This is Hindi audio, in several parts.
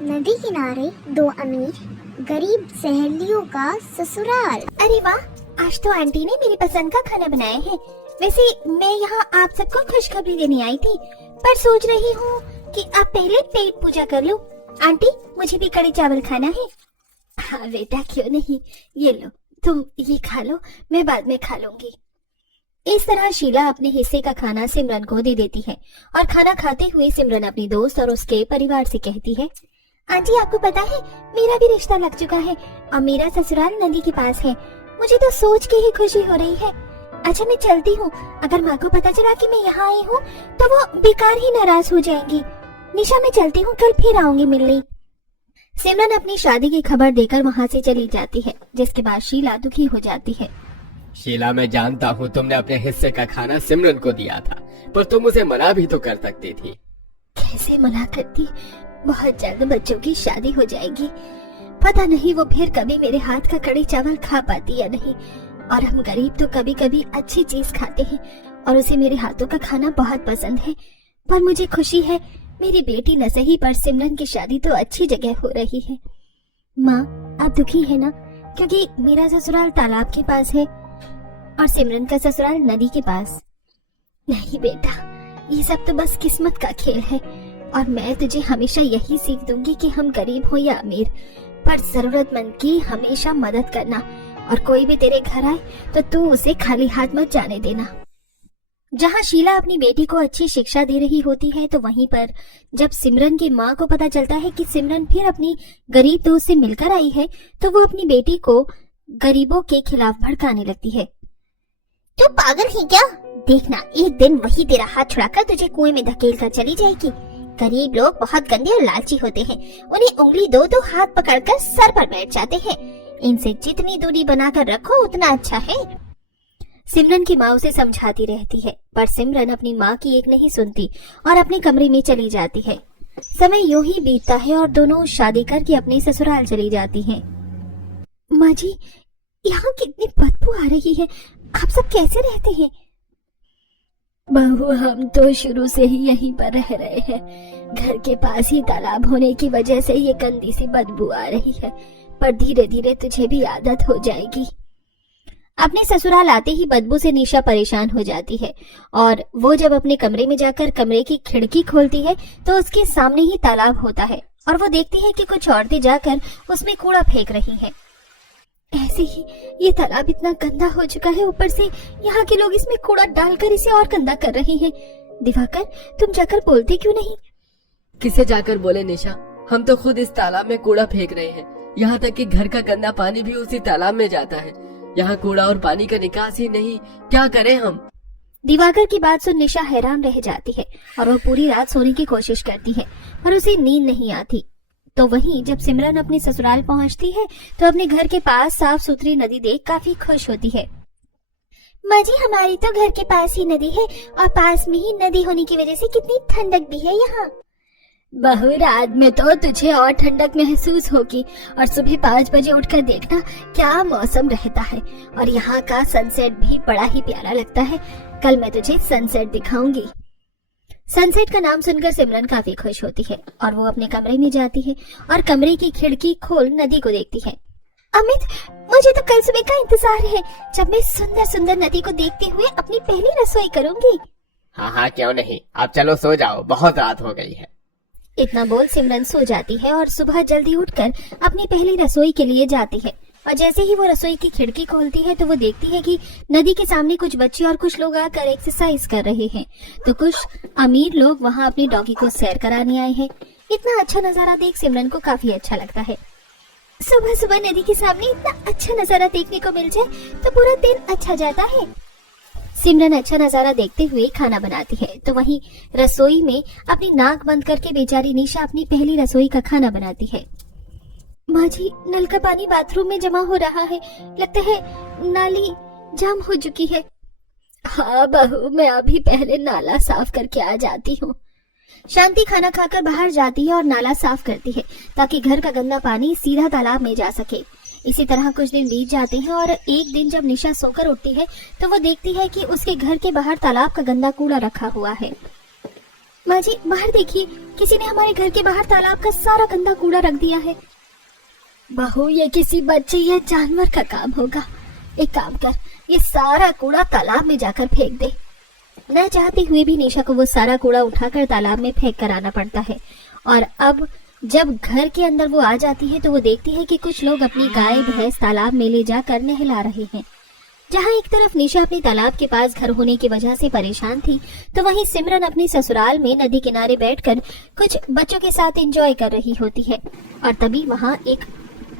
नदी किनारे दो अमीर गरीब सहेलियों का ससुराल। अरे वाह, आज तो आंटी ने मेरी पसंद का खाना बनाया है। वैसे मैं यहाँ आप सबको खुशखबरी देने आई थी, पर सोच रही हूँ कि आप पहले पेट पूजा कर लो। आंटी, मुझे भी कड़ी चावल खाना है। हाँ बेटा, क्यों नहीं, ये लो, तुम ये खा लो, मैं बाद में खा लूंगी। इस तरह शीला अपने हिस्से का खाना सिमरन को दे देती है और खाना खाते हुए सिमरन अपनी दोस्त और उसके परिवार से कहती है, आंटी आपको पता है मेरा भी रिश्ता लग चुका है और मेरा ससुराल नदी के पास है। मुझे तो सोच के ही खुशी हो रही है। अच्छा मैं चलती हूँ, अगर माँ को पता चला कि मैं यहाँ आई हूँ तो वो बेकार ही नाराज हो जाएंगी। निशा मैं चलती हूँ, कल फिर आऊंगी मिलने। सिमरन अपनी शादी की खबर देकर वहाँ से चली जाती है, जिसके बाद शीला दुखी हो जाती है। शीला, मैं जानता हूँ तुमने अपने हिस्से का खाना सिमरन को दिया था, पर तुम उसे मना भी तो कर सकती थी। कैसे मना करती, बहुत जल्द बच्चों की शादी हो जाएगी, पता नहीं वो फिर कभी मेरे हाथ का कड़ी चावल खा पाती या नहीं। और हम गरीब तो कभी कभी अच्छी चीज खाते हैं और उसे मेरे हाथों का खाना बहुत पसंद है। पर मुझे खुशी है मेरी बेटी न सही पर सिमरन की शादी तो अच्छी जगह हो रही है। माँ आप दुखी है ना, क्योंकि मेरा ससुराल तालाब के पास है और सिमरन का ससुराल नदी के पास। नहीं बेटा, ये सब तो बस किस्मत का खेल है और मैं तुझे हमेशा यही सीख दूंगी कि हम गरीब हो या अमीर, पर जरूरतमंद की हमेशा मदद करना, और कोई भी तेरे घर आए तो तू उसे खाली हाथ मत जाने देना। जहाँ शीला अपनी बेटी को अच्छी शिक्षा दे रही होती है, तो वहीं पर जब सिमरन की माँ को पता चलता है कि सिमरन फिर अपनी गरीब दोस्त से मिलकर आई है, तो वो अपनी बेटी को गरीबों के खिलाफ भड़काने लगती है। तू पागल है क्या? देखना एक दिन वही तेरा हाथ छुड़ाकर तुझे कुएं में धकेल कर चली जाएगी। गरीब लोग बहुत गंदे और लालची होते हैं, उन्हें उंगली दो तो हाथ पकड़कर सर पर बैठ जाते हैं। इनसे जितनी दूरी बनाकर रखो उतना अच्छा है। सिमरन की माँ उसे समझाती रहती है, पर सिमरन अपनी माँ की एक नहीं सुनती और अपने कमरे में चली जाती है। समय यूं ही बीतता है और दोनों शादी करके अपने ससुराल चली जाती हैं। माँ जी, यहाँ कितनी बदबू आ रही है, आप सब कैसे रहते हैं? बहू, हम तो शुरू से ही यहीं पर रह रहे हैं। घर के पास ही तालाब होने की वजह से ये गंदी सी बदबू आ रही है, पर धीरे धीरे तुझे भी आदत हो जाएगी। अपने ससुराल आते ही बदबू से निशा परेशान हो जाती है और वो जब अपने कमरे में जाकर कमरे की खिड़की खोलती है तो उसके सामने ही तालाब होता है और वो देखती है कि कुछ औरतें जाकर उसमें कूड़ा फेंक रही हैं। ऐसे ही ये तालाब इतना गंदा हो चुका है, ऊपर से यहाँ के लोग इसमें कूड़ा डालकर इसे और गंदा कर रहे हैं। दिवाकर, तुम जाकर बोलते क्यों नहीं? किसे जाकर बोले निशा, हम तो खुद इस तालाब में कूड़ा फेंक रहे हैं। यहाँ तक कि घर का गंदा पानी भी उसी तालाब में जाता है। यहाँ कूड़ा और पानी का निकास ही नहीं, क्या करें हम? दिवाकर की बात सुन निशा हैरान रह जाती है और वो पूरी रात सोने की कोशिश करती है, पर उसे नींद नहीं आती। तो वहीं जब सिमरन अपने ससुराल पहुंचती है तो अपने घर के पास साफ सुथरी नदी देख काफी खुश होती है। माँ जी, हमारी तो घर के पास ही नदी है और पास में ही नदी होने की वजह से कितनी ठंडक भी है यहाँ। बहू, रात में तो तुझे और ठंडक महसूस होगी और सुबह 5 बजे उठकर देखना क्या मौसम रहता है, और यहाँ का सनसेट भी बड़ा ही प्यारा लगता है। कल मैं तुझे सनसेट दिखाऊंगी। सनसेट का नाम सुनकर सिमरन काफी खुश होती है और वो अपने कमरे में जाती है और कमरे की खिड़की खोल नदी को देखती है। अमित, मुझे तो कल सुबह का इंतजार है, जब मैं सुंदर सुंदर नदी को देखते हुए अपनी पहली रसोई करूंगी। हाँ हाँ, क्यों नहीं, आप चलो सो जाओ, बहुत रात हो गई है। इतना बोल सिमरन सो जाती है और सुबह जल्दी उठकर अपनी पहली रसोई के लिए जाती है। और जैसे ही वो रसोई की खिड़की खोलती है तो वो देखती है कि नदी के सामने कुछ बच्चे और कुछ लोग आकर एक्सरसाइज कर रहे हैं। तो कुछ अमीर लोग वहाँ अपनी डॉगी को सैर कराने आए हैं। इतना अच्छा नजारा देख सिमरन को काफी अच्छा लगता है। सुबह सुबह नदी के सामने इतना अच्छा नजारा देखने को मिल जाए तो पूरा दिन अच्छा जाता है। सिमरन अच्छा नजारा देखते हुए खाना बनाती है, तो वहीं रसोई में अपनी नाक बंद करके बेचारी निशा अपनी पहली रसोई का खाना बनाती है। माँ जी, नल का पानी बाथरूम में जमा हो रहा है, लगता है नाली जाम हो चुकी है। हाँ बहू, मैं अभी पहले नाला साफ करके आ जाती हूँ। शांति खाना खाकर बाहर जाती है और नाला साफ करती है ताकि घर का गंदा पानी सीधा तालाब में जा सके। इसी तरह कुछ दिन बीत जाते हैं और एक दिन जब निशा सोकर उठती है तो वो देखती है कि उसके घर के बाहर तालाब का गंदा कूड़ा रखा हुआ है। माँ जी बाहर देखिए, किसी ने हमारे घर के बाहर तालाब का सारा गंदा कूड़ा रख दिया है। बहू, ये किसी बच्चे या जानवर का काम होगा। एक काम कर, ये सारा कूड़ा तालाब में जाकर फेंक दे। न चाहती हुई भी निशा को वो सारा कूड़ा उठाकर तालाब में फेंक कर आना पड़ता है। और अब जब घर के अंदर वो आ जाती है तो वो देखती है कि कुछ लोग अपनी गाय भैंस तालाब में ले जाकर नहला रहे हैं। जहाँ एक तरफ निशा अपने तालाब के पास घर होने की वजह से परेशान थी, तो वहीं सिमरन अपने ससुराल में नदी किनारे बैठकर कुछ बच्चों के साथ एंजॉय कर रही होती है। और तभी वहाँ एक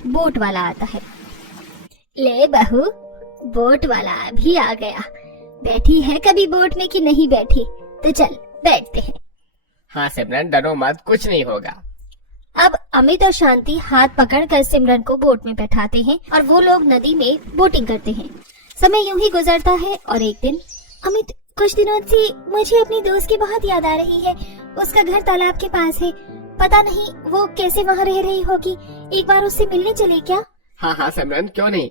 बोट वाला आता है। ले बहू, बोट वाला भी आ गया। बैठी है कभी बोट में कि नहीं बैठी? तो चल बैठते हैं। हाँ सिमरन, डरो मत, कुछ नहीं होगा। अब अमित और शांति हाथ पकड़कर सिमरन को बोट में बैठाते हैं और वो लोग नदी में बोटिंग करते हैं। समय यूं ही गुजरता है और एक दिन, अमित कुछ दिनों से मुझे अपनी दोस्त की बहुत याद आ रही है। उसका घर तालाब के पास है, पता नहीं वो कैसे वहाँ रह रही होगी। एक बार उससे मिलने चले क्या? हाँ हाँ सिमरन, क्यों नहीं,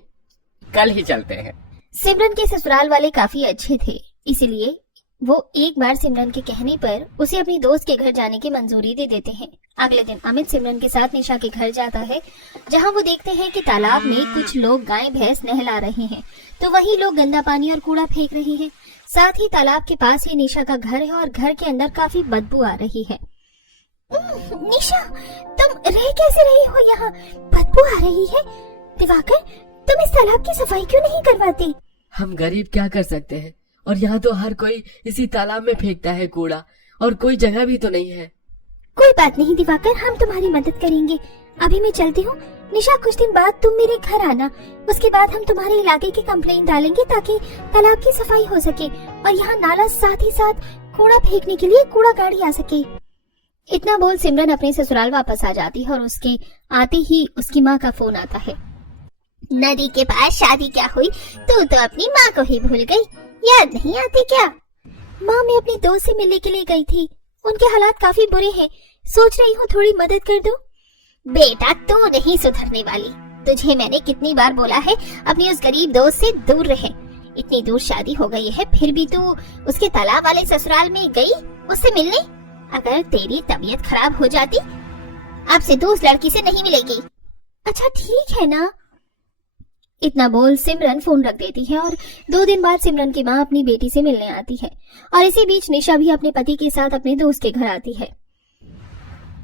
कल ही चलते हैं। सिमरन के ससुराल वाले काफी अच्छे थे, इसीलिए वो एक बार सिमरन के कहने पर उसे अपनी दोस्त के घर जाने की मंजूरी दे देते हैं। अगले दिन अमित सिमरन के साथ निशा के घर जाता है, जहां वो देखते हैं कि तालाब में कुछ लोग गाय भैंस नहला रहे हैं, तो वही लोग गंदा पानी और कूड़ा फेंक रहे हैं। साथ ही तालाब के पास ही निशा का घर है और घर के अंदर काफी बदबू आ रही है। निशा, तुम रह कैसे रही हो यहाँ? बदबू आ रही है। दिवाकर, तुम इस तालाब की सफाई क्यों नहीं करवाती? हम गरीब क्या कर सकते हैं, और यहाँ तो हर कोई इसी तालाब में फेंकता है कूड़ा, और कोई जगह भी तो नहीं है। कोई बात नहीं दिवाकर, हम तुम्हारी मदद करेंगे। अभी मैं चलती हूँ। निशा, कुछ दिन बाद तुम मेरे घर आना, उसके बाद हम तुम्हारे इलाके की कंप्लेंट डालेंगे ताकि तालाब की सफाई हो सके और यहाँ नाला, साथ ही साथ कूड़ा फेंकने के लिए कूड़ा गाड़ी आ सके। इतना बोल सिमरन अपने ससुराल वापस आ जाती है और उसके आते ही उसकी माँ का फोन आता है। नदी के पास शादी क्या हुई? तू तो अपनी माँ को ही भूल गई, याद नहीं आती क्या? माँ, मैं अपनी दोस्त से मिलने के लिए गई थी, उनके हालात काफी बुरे हैं, सोच रही हूँ थोड़ी मदद कर दो। बेटा, तू नहीं सुधरने वाली। तुझे मैंने कितनी बार बोला है अपनी उस गरीब दोस्त से दूर रहे। इतनी दूर शादी हो गई है, फिर भी तू उसके तालाब वाले ससुराल में गई उससे मिलने? अगर तेरी तबीयत खराब हो जाती, अब से तू उस लड़की से नहीं मिलेगी। अच्छा ठीक है ना? इतना बोल सिमरन फोन रख देती है और 2 दिन बाद सिमरन की माँ अपनी बेटी से मिलने आती है। और इसी बीच निशा भी अपने पति के साथ अपने दोस्त के घर आती है।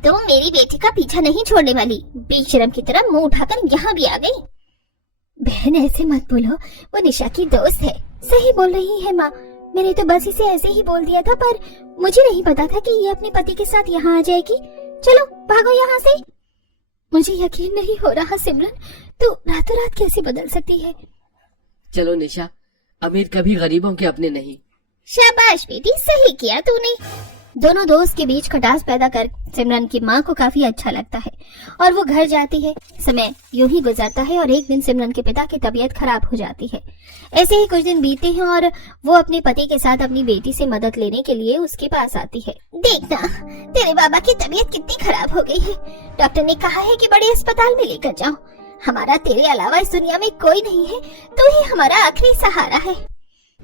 तुम मेरी बेटी का पीछा नहीं छोड़ने वाली, बेशरम की तरह मुंह उठाकर यहाँ भी आ गई। बहन, ऐसे मत बोलो, वो निशा की दोस्त है। सही बोल रही है माँ, मैंने तो बस इसे ऐसे ही बोल दिया था, पर मुझे नहीं पता था कि ये अपने पति के साथ यहाँ आ जाएगी। चलो भागो यहाँ से। मुझे यकीन नहीं हो रहा सिमरन, तू रातों रात कैसे बदल सकती है? चलो निशा, अमीर कभी गरीबों के अपने नहीं। शाबाश बेटी, सही किया तूने। दोनों दोस्त के बीच खटास पैदा कर सिमरन की माँ को काफी अच्छा लगता है और वो घर जाती है। समय यूं ही गुजरता है और एक दिन सिमरन के पिता की तबीयत खराब हो जाती है। ऐसे ही कुछ दिन बीते हैं और वो अपने पति के साथ अपनी बेटी से मदद लेने के लिए उसके पास आती है। देखना, तेरे बाबा की तबीयत कितनी खराब हो गई है। डॉक्टर ने कहा है कि बड़े अस्पताल में लेकर जाओ। हमारा तेरे अलावा इस दुनिया में कोई नहीं है, तू ही हमारा आखिरी सहारा है।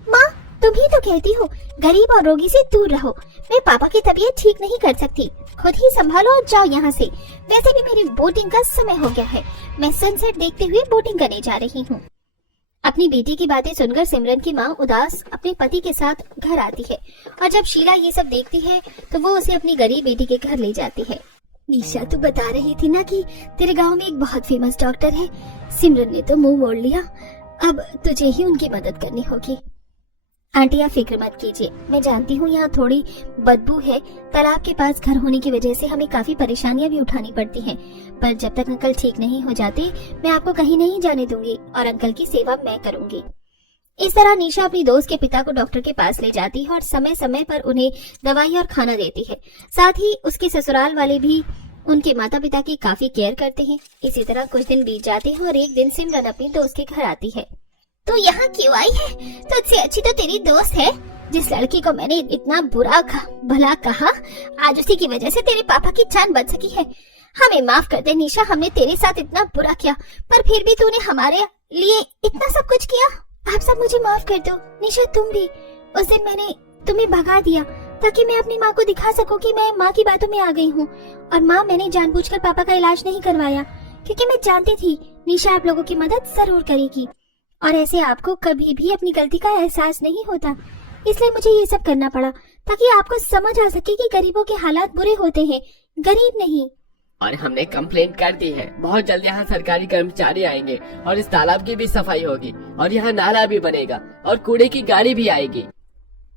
माँ, तुम ही तो कहती हो गरीब और रोगी से दूर रहो। मैं पापा की तबीयत ठीक नहीं कर सकती, खुद ही संभालो और जाओ यहाँ से। वैसे भी मेरी बोटिंग का समय हो गया है, मैं सनसेट देखते हुए बोटिंग करने जा रही हूँ। अपनी बेटी की बातें सुनकर सिमरन की माँ उदास अपने पति के साथ घर आती है और जब शीला ये सब देखती है तो वो उसे अपनी गरीब बेटी के घर ले जाती है। निशा, तू बता रही थी ना कि तेरे गाँव में एक बहुत फेमस डॉक्टर है। सिमरन ने तो मुँह मोड़ लिया, अब तुझे ही उनकी मदद करनी होगी। आंटी, आप फिक्र मत कीजिए, मैं जानती हूँ यहाँ थोड़ी बदबू है, तालाब के पास घर होने की वजह से हमें काफी परेशानियाँ भी उठानी पड़ती हैं, पर जब तक अंकल ठीक नहीं हो जाते मैं आपको कहीं नहीं जाने दूंगी और अंकल की सेवा मैं करूंगी। इस तरह निशा अपनी दोस्त के पिता को डॉक्टर के पास ले जाती है और समय समय पर उन्हें दवाई और खाना देती है। साथ ही उसके ससुराल वाले भी उनके माता पिता की काफी केयर करते हैं। इसी तरह कुछ दिन बीत जाते हैं और एक दिन सिमरन अपनी दोस्त के घर आती है। तू यहाँ क्यों आई है? तुझसे अच्छी तो तेरी दोस्त है। जिस लड़की को मैंने इतना बुरा भला कहा, आज उसी की वजह से तेरे पापा की जान बच सकी है। हमें माफ कर दे निशा, हमने तेरे साथ इतना बुरा किया, पर फिर भी तूने हमारे लिए इतना सब कुछ किया। आप सब मुझे माफ कर दो। निशा, तुम भी। उस दिन मैंने तुम्हें भगा दिया, ताकि मैं अपनी माँ को दिखा सकूं कि मैं माँ की बातों में आ गई हूँ। और माँ, मैंने जानबूझकर पापा का इलाज नहीं करवाया, क्योंकि मैं जानती थी निशा आप लोगों की मदद जरूर करेगी और ऐसे आपको कभी भी अपनी गलती का एहसास नहीं होता। इसलिए मुझे ये सब करना पड़ा ताकि आपको समझ आ सके कि गरीबों के हालात बुरे होते हैं, गरीब नहीं। और हमने कंप्लेंट कर दी है। बहुत जल्द यहाँ सरकारी कर्मचारी आएंगे और इस तालाब की भी सफाई होगी और यहाँ नाला भी बनेगा और कूड़े की गाड़ी भी आएगी।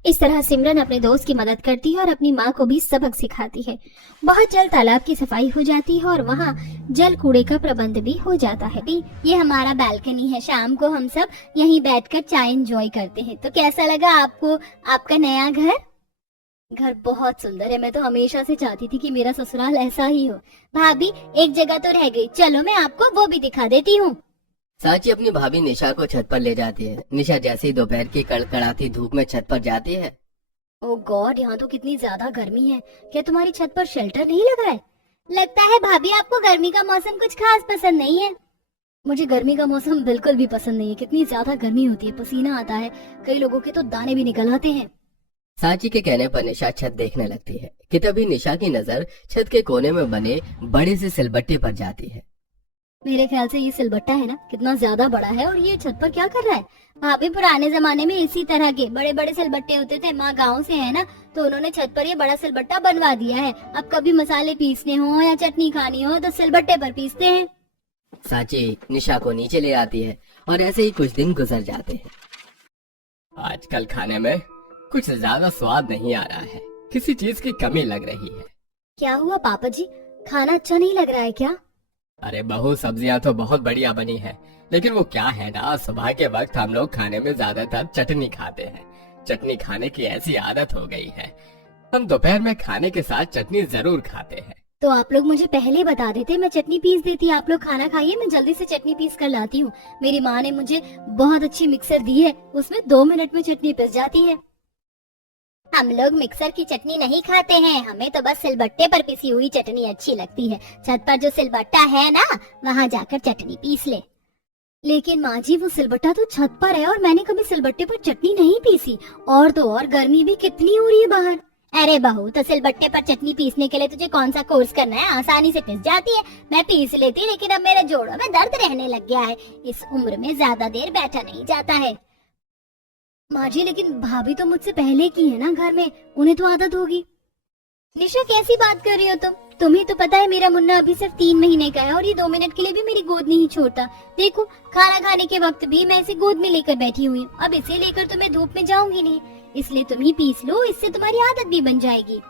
इस तरह सिमरन अपने दोस्त की मदद करती है और अपनी माँ को भी सबक सिखाती है। बहुत जल्द तालाब की सफाई हो जाती है और वहाँ जल कूड़े का प्रबंध भी हो जाता है। ये हमारा बालकनी है, शाम को हम सब यहीं बैठकर चाय एंजॉय करते हैं। तो कैसा लगा आपको आपका नया घर? घर बहुत सुंदर है। मैं तो हमेशा से चाहती थी कि मेरा ससुराल ऐसा ही हो। भाभी, एक जगह तो रह गई, चलो मैं आपको वो भी दिखा देती हूँ। सांची अपनी भाभी निशा को छत पर ले जाती है। निशा जैसे ही दोपहर की कड़कड़ाती धूप में छत पर जाती है। ओह गॉड, यहाँ तो कितनी ज्यादा गर्मी है। क्या तुम्हारी छत पर शेल्टर नहीं लगा है? लगता है भाभी आपको गर्मी का मौसम कुछ खास पसंद नहीं है। मुझे गर्मी का मौसम बिल्कुल भी पसंद नहीं है। कितनी ज्यादा गर्मी होती है, पसीना आता है, कई लोगों के तो दाने भी निकल आते हैं। सांची के कहने पर निशा छत देखने लगती है कि तभी निशा की नजर छत के कोने में बने बड़े से सिलबट्टे पर जाती है। मेरे ख्याल से ये सिलबट्टा है ना, कितना ज्यादा बड़ा है और ये छत पर क्या कर रहा है? भाभी, पुराने जमाने में इसी तरह के बड़े बड़े सिलबट्टे होते थे। माँ गाँव से है ना, तो उन्होंने छत पर ये बड़ा सिलबट्टा बनवा दिया है। अब कभी मसाले पीसने हो या चटनी खानी हो तो सिलबट्टे पर पीसते हैं। सांची निशा को नीचे ले आती है और ऐसे ही कुछ दिन गुजर जाते हैं। आजकल खाने में कुछ ज्यादा स्वाद नहीं आ रहा है, किसी चीज की कमी लग रही है। क्या हुआ पापा जी, खाना अच्छा नहीं लग रहा है क्या? अरे बहू, सब्जियां तो बहुत बढ़िया बनी है, लेकिन वो क्या है ना, सुबह के वक्त हम लोग खाने में ज्यादातर चटनी खाते हैं। चटनी खाने की ऐसी आदत हो गई है, हम दोपहर में खाने के साथ चटनी जरूर खाते हैं। तो आप लोग मुझे पहले बता देते, मैं चटनी पीस देती। आप लोग खाना खाइए, मैं जल्दी से चटनी पीस कर लाती हूँ। मेरी माँ ने मुझे बहुत अच्छी मिक्सर दी है, उसमें 2 मिनट में चटनी पिस जाती है। हम लोग मिक्सर की चटनी नहीं खाते हैं, हमें तो बस सिलबट्टे पर पिसी हुई चटनी अच्छी लगती है। छत पर जो सिलबट्टा है ना, वहाँ जाकर चटनी पीस ले। लेकिन माँ जी, वो सिलबट्टा तो छत पर है और मैंने कभी सिलबट्टे पर चटनी नहीं पीसी। और तो और गर्मी भी कितनी हो रही है बाहर। अरे बहू, तो सिलबट्टे पर चटनी पीसने के लिए तुझे कौन सा कोर्स करना है? आसानी से पिस जाती है। मैं पीस लेती, लेकिन अब मेरे जोड़ों में दर्द रहने लग गया है। इस उम्र में ज्यादा देर बैठा नहीं जाता है। माँ जी, लेकिन भाभी तो मुझसे पहले की है ना घर में, उन्हें तो आदत होगी। निशा, कैसी बात कर रही हो तुम? तुम्हें तो पता है मेरा मुन्ना अभी सिर्फ 3 महीने का है और ये 2 मिनट के लिए भी मेरी गोद नहीं छोड़ता। देखो, खाना खाने के वक्त भी मैं इसे गोद में लेकर बैठी हुई हूँ। अब इसे लेकर तो मैं धूप में जाऊंगी नहीं, इसलिए तुम ही पीस लो, इससे तुम्हारी आदत भी बन जाएगी।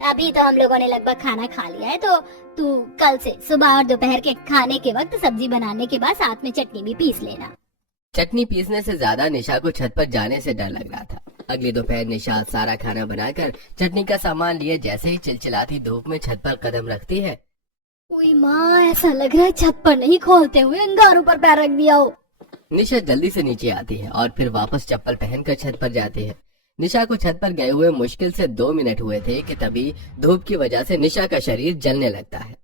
अभी तो हम लोगों ने लगभग खाना खा लिया है, तो तू कल से सुबह और दोपहर के खाने के वक्त सब्जी बनाने के बाद साथ में चटनी भी पीस लेना। चटनी पीसने से ज्यादा निशा को छत पर जाने से डर लग रहा था। अगली दोपहर निशा सारा खाना बनाकर चटनी का सामान लिए जैसे ही चिलचिलाती धूप में छत पर कदम रखती है। ओए माँ, ऐसा लग रहा है छत पर नहीं खोलते हुए अंगारों पर पैर रख दिया हो। निशा जल्दी से नीचे आती है और फिर वापस चप्पल पहनकर छत पर जाती है। निशा को छत पर गए हुए मुश्किल से 2 मिनट हुए थे कि तभी धूप की वजह से निशा का शरीर जलने लगता है।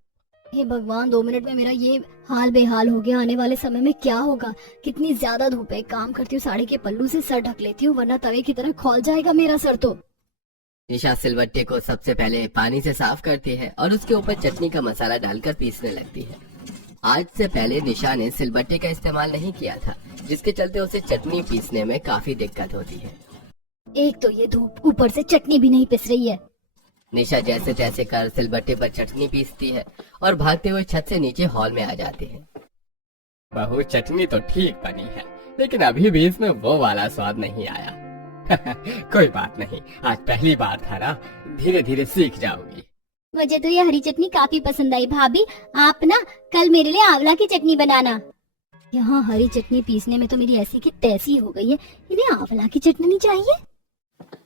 हे भगवान, 2 मिनट में मेरा ये हाल बेहाल हो गया। आने वाले समय में क्या होगा? कितनी ज्यादा धूप है। काम करती हूँ, साड़ी के पल्लू से सर ढक लेती हूँ, वरना तवे की तरह खौल जाएगा मेरा सर तो। निशा सिलबट्टे को सबसे पहले पानी से साफ करती है और उसके ऊपर चटनी का मसाला डालकर पीसने लगती है। आज से पहले निशा ने सिलबट्टे का इस्तेमाल नहीं किया था, जिसके चलते उसे चटनी पीसने में काफी दिक्कत होती है। एक तो ये धूप, ऊपर से चटनी भी नहीं पिस रही है। निशा जैसे तैसे कर सिलबट्टे पर चटनी पीसती है और भागते हुए छत से नीचे हॉल में आ जाती है। बहू, चटनी तो ठीक बनी है, लेकिन अभी भी इसमें वो वाला स्वाद नहीं आया। कोई बात नहीं, आज पहली बार था ना, धीरे धीरे सीख जाओगी। मुझे तो ये हरी चटनी काफी पसंद आई। भाभी, आप ना कल मेरे लिए आंवला की चटनी बनाना। यहाँ हरी चटनी पीसने में तो मेरी ऐसी की तैसी हो गई है, इन्हें आंवला की चटनी चाहिए।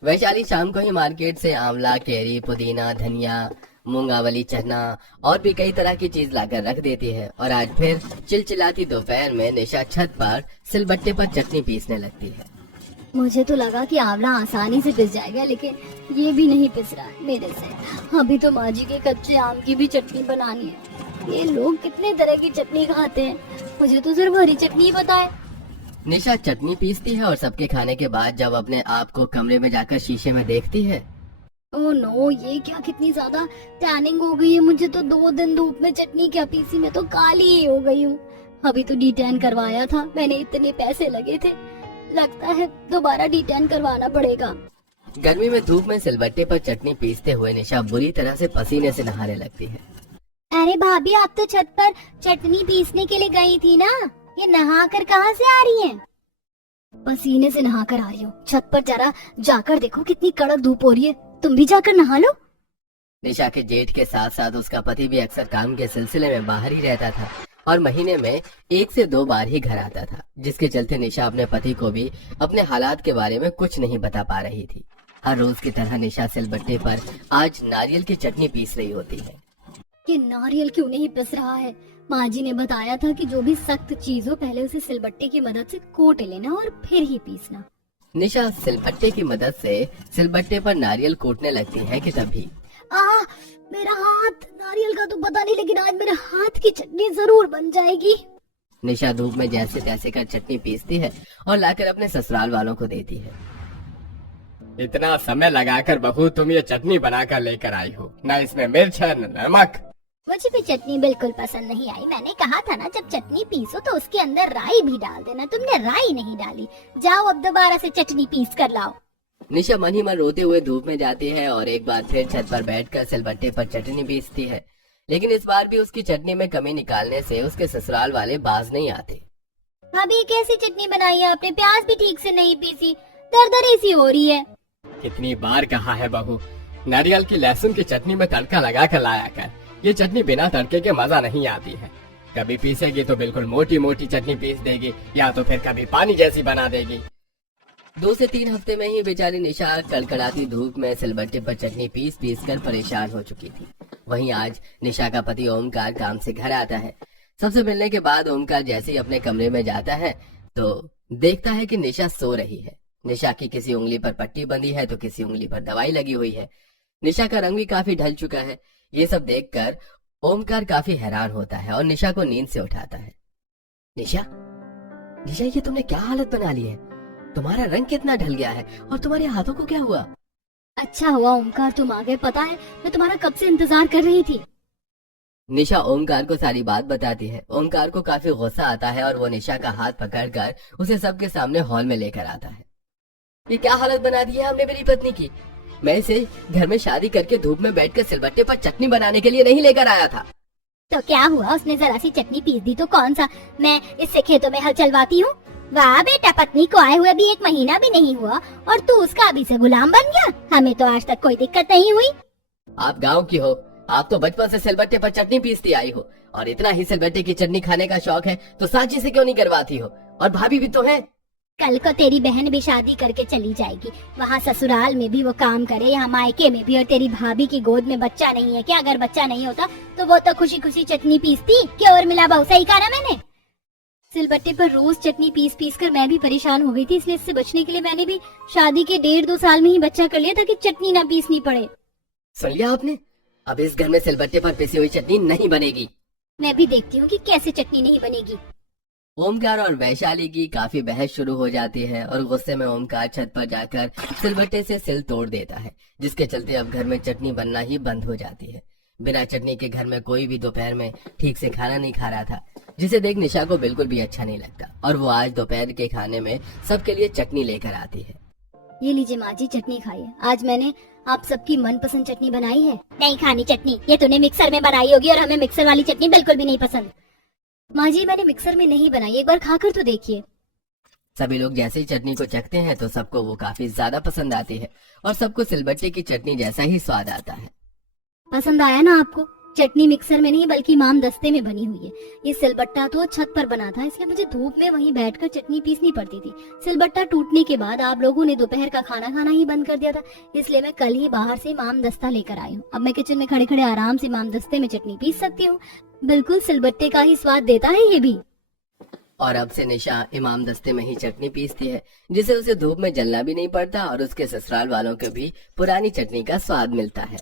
वैशाली शाम को ही मार्केट से आंवला, कैरी, पुदीना, धनिया, मूंगावली, चना और भी कई तरह की चीज लाकर रख देती है और आज फिर चिलचिलाती दोपहर में निशा छत पर सिलबट्टे पर चटनी पीसने लगती है। मुझे तो लगा कि आंवला आसानी से पिस जाएगा, लेकिन ये भी नहीं पिस रहा है मेरे से। अभी तो माँ जी के कच्चे आम की भी चटनी बनानी है। ये लोग कितने तरह की चटनी खाते हैं, मुझे तो सिर्फ हरी चटनी ही पता है। निशा चटनी पीसती है और सबके खाने के बाद जब अपने आप को कमरे में जाकर शीशे में देखती है ओह नो, ये क्या, कितनी ज्यादा टैनिंग हो गई है मुझे तो। 2 दिन धूप में चटनी क्या पीसी, मैं तो काली ही हो गई हूँ। अभी तो डिटैन करवाया था मैंने, इतने पैसे लगे थे, लगता है दोबारा डिटैन करवाना पड़ेगा। गर्मी में धूप में सिलबट्टे पर चटनी पीसते हुए निशा बुरी तरह से पसीने से नहाने लगती है। अरे भाभी, आप तो छत पर चटनी पीसने के लिए गई थी ना, ये नहा कर कहाँ से आ रही हैं? पसीने से नहा कर आ रही हूँ। छत पर जरा जाकर देखो, कितनी कड़क धूप हो रही है, तुम भी जाकर नहा लो। निशा के जेठ के साथ साथ उसका पति भी अक्सर काम के सिलसिले में बाहर ही रहता था और महीने में 1 से 2 बार ही घर आता था, जिसके चलते निशा अपने पति को भी अपने हालात के बारे में कुछ नहीं बता पा रही थी। हर रोज की तरह निशा सिलबट्टे पर आज नारियल की चटनी पीस रही होती है। ये नारियल क्यों नहीं पिस रहा है? माँ जी ने बताया था कि जो भी सख्त चीज हो पहले उसे सिलबट्टे की मदद से कोट लेना और फिर ही पीसना। निशा सिलबट्टे की मदद से सिलबट्टे पर नारियल कूटने लगती है कि तभी मेरा हाथ, नारियल का तो पता नहीं, लेकिन आज मेरे हाथ की चटनी जरूर बन जाएगी। निशा धूप में जैसे तैसे कर चटनी पीसती है और लाकर अपने ससुराल वालों को देती है। इतना समय लगाकर बहू तुम ये चटनी बनाकर लेकर आई हो, ना इसमें मिर्च है न नमक। मुझे भी चटनी बिल्कुल पसंद नहीं आई। मैंने कहा था ना, जब चटनी पीसो तो उसके अंदर राई भी डाल देना, तुमने राई नहीं डाली। जाओ अब दोबारा से चटनी पीस कर लाओ। निशा मन ही मन रोते हुए धूप में जाती है और एक बार फिर छत पर बैठकर सिलबट्टे पर चटनी पीसती है, लेकिन इस बार भी उसकी चटनी में कमी निकालने से उसके ससुराल वाले बाज नहीं आते। अभी कैसी चटनी बनाई है आपने? प्याज भी ठीक से नहीं पीसी, दरदरी सी हो रही है। कितनी बार कहा है बहू, नारियल की लहसुन की चटनी में तड़का लगा कर लाया कर। ये चटनी बिना तड़के के मजा नहीं आती है। कभी पीसेगी तो बिल्कुल मोटी मोटी चटनी पीस देगी, या तो फिर कभी पानी जैसी बना देगी। 2 से 3 हफ्ते में ही बेचारी निशा कड़कड़ाती धूप में सिलबट्टे पर चटनी पीस पीस कर परेशान हो चुकी थी। वहीं आज निशा का पति ओमकार काम से घर आता है। सबसे मिलने के बाद ओमकार जैसे ही अपने कमरे में जाता है तो देखता है कि निशा सो रही है। निशा की किसी उंगली पर पट्टी बंधी है तो किसी उंगली पर दवाई लगी हुई है। निशा का रंग भी काफी ढल चुका है। ये सब देखकर ओमकार काफी हैरान होता है और निशा को नींद से उठाता है। निशा, निशा, ये तुमने क्या हालत बना ली है? तुम्हारा रंग कितना ढल गया है और तुम्हारे हाथों को क्या हुआ? अच्छा हुआ ओमकार तुम आ गए, पता है मैं तुम्हारा कब से इंतजार कर रही थी। निशा ओमकार को सारी बात बताती है। ओमकार को काफी गुस्सा आता है और वो निशा का हाथ पकड़कर उसे सबके सामने हॉल में लेकर आता है। ये क्या हालत बना दी है हमने मेरी पत्नी की? मैं इसे घर में शादी करके धूप में बैठकर सिलबट्टे पर चटनी बनाने के लिए नहीं लेकर आया था। तो क्या हुआ, उसने जरा सी चटनी पीस दी तो कौन सा मैं इससे खेतों में हल चलवाती हूँ? वाह बेटा, पत्नी को आए हुए भी 1 महीना भी नहीं हुआ और तू उसका अभी से गुलाम बन गया। हमें तो आज तक कोई दिक्कत नहीं हुई। आप गांव की हो, आप तो बचपन से सिलबट्टे पर चटनी पीसती आई हो और इतना ही सिलबट्टे की चटनी खाने का शौक है तो साची से क्यों नहीं करवाती हो? और भाभी भी तो है। कल को तेरी बहन भी शादी करके चली जाएगी, वहाँ ससुराल में भी वो काम करे, यहाँ मायके में भी, और तेरी भाभी की गोद में बच्चा नहीं है क्या? अगर बच्चा नहीं होता तो वो तो खुशी खुशी चटनी पीसती। क्या और मिला बहू, सही कहा ना मैंने? सिलबट्टे पर रोज चटनी पीस पीस कर मैं भी परेशान हो गई थी, इसलिए इससे बचने के लिए मैंने भी शादी के 1.5-2 साल में ही बच्चा कर लिया ताकि चटनी ना पीसनी पड़े। सुन लिया आपने? अब इस घर में सिलबट्टे पर पिसी हुई चटनी नहीं बनेगी। मैं भी देखती हूँ कि कैसे चटनी नहीं बनेगी। ओमकार और वैशाली की काफी बहस शुरू हो जाती है और गुस्से में ओमकार छत पर जाकर सिलबट्टे से सिल तोड़ देता है, जिसके चलते अब घर में चटनी बनना ही बंद हो जाती है। बिना चटनी के घर में कोई भी दोपहर में ठीक से खाना नहीं खा रहा था, जिसे देख निशा को बिल्कुल भी अच्छा नहीं लगता और वो आज दोपहर के खाने में सबके लिए चटनी लेकर आती है। ये लीजिए माँ जी, चटनी खाइए। आज मैंने आप सबकी मनपसंद चटनी बनाई है। नहीं खानी चटनी, ये तूने मिक्सर में बनाई होगी और हमें मिक्सर वाली चटनी बिल्कुल भी नहीं पसंद। माँ जी, मैंने मिक्सर में नहीं बनाई, एक बार खाकर तो देखिए। सभी लोग जैसे ही चटनी को चखते हैं तो सबको वो काफी ज्यादा पसंद आती है और सबको सिलबट्टे की चटनी जैसा ही स्वाद आता है। पसंद आया ना आपको? चटनी मिक्सर में नहीं बल्कि इमाम दस्ते में बनी हुई है। ये सिलबट्टा तो छत पर बना था, इसलिए मुझे धूप में वहीं बैठकर चटनी पीसनी पड़ती थी। सिलबट्टा टूटने के बाद आप लोगों ने दोपहर का खाना खाना ही बंद कर दिया था, इसलिए मैं कल ही बाहर से इमाम दस्ता लेकर आई हूँ। अब मैं किचन में खड़े खड़े आराम से इमाम दस्ते में चटनी पीस सकती हूँ। बिल्कुल सिलबट्टे का ही स्वाद देता है ये भी। और अब से निशा इमाम दस्ते में ही चटनी पीसती है, जिसे उसे धूप में जलना भी नहीं पड़ता और उसके ससुराल वालों को भी पुरानी चटनी का स्वाद मिलता है।